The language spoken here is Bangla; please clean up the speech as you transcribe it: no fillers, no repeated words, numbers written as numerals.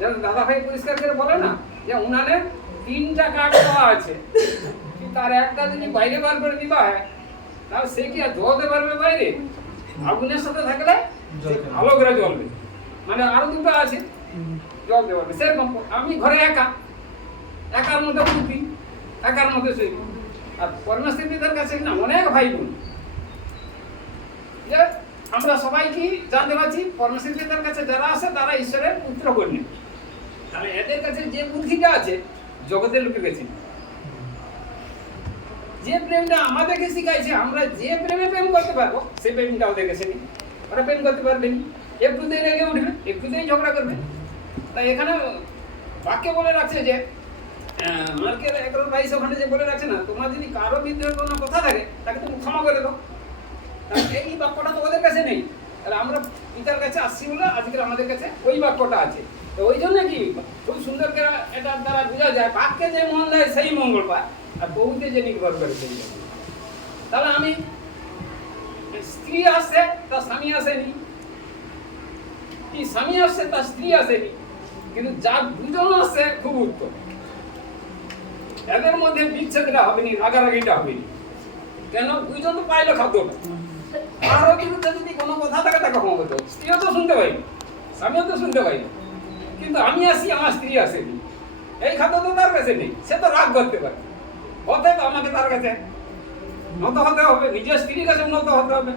যেন দাদা ভাই পরিষ্কার করে বলে না যে উনানের 3টা কাঠ দেওয়া আছে, তার একটা যদি বাইরে বার করে দিবা হয় তাহলে সে কি আর জ্বলতে পারবে বাইরে? আগুনের সাথে থাকলে ভালো করে জ্বলবে। মানে আরো 2টা আছে জ্বলতে পারবে। সেরকম আমি ঘরে একার মধ্যে উঠি, একার মধ্যে শুই। আর পরমেশ্বর পিতার কাছে না অনেক ভাই বোন, যে আমরা সবাই কি জানতে পারছি পরমেশ্বর পিতার কাছে যারা আছে তারা ঈশ্বরের পুত্র কন্যা। তাহলে এদের কাছে যে বুদ্ধিটা আছে জগতের লোকের কাছে, যে প্রেমটা আমাদেরকে শিখাইছে আমরা যে প্রেমে প্রেম করতে পারবো সেই প্রেমটা ওদের কাছে নেই। ওরা প্রেম করতে পারবে না, একটুতেই রেগে উঠবে, একটুতেই ঝগড়া করবে। তাই এখানে বাক্যে বলে রাখছে যে মার্কের 11:22 ওখানে যে বলে রাখছে না, তোমার যদি কারো বিরুদ্ধে কোনো কথা থাকে তাকে তুমি ক্ষমা করে দাও। তাহলে এই বাক্যটা তো ওদের কাছে নেই, তাহলে আমরা পিতার কাছে আসছি বলে আজকে আমাদের কাছে ওই বাক্যটা আছে। তো ওই জন্য কি খুব সুন্দর করে এটা দ্বারা বোঝা যায়, বাক্যে যে মন দেয় সেই মঙ্গল পায়, আর বহুতে যে নির্ভর করে সেই জন্য। তাহলে আমি স্ত্রী আসছে তার স্বামী আসেনি, কি স্বামী আসছে তার স্ত্রী আসেনি, কিন্তু যার দুজন আসছে খুব উত্তম, এদের মধ্যে বিচ্ছেদটা হবে না, রাগারাগিটা হবে না। কেন? দুইজন তো পাইলো খাদ্যটা। কারোর বিরুদ্ধে যদি কোনো কথা থাকে তাকে ক্ষমা করতে হবে। স্ত্রীও তো শুনতে পাই, স্বামীও তো শুনতে পাই, কিন্তু আমি আসি আমার স্ত্রী আসেনি, এই খাদ্য তো তার কাছে নেই, সে তো রাগ করতে পারে। অতএব আমাকে তার কাছে নত হতে হবে, নিজের স্ত্রীর কাছে নত হতে হবে।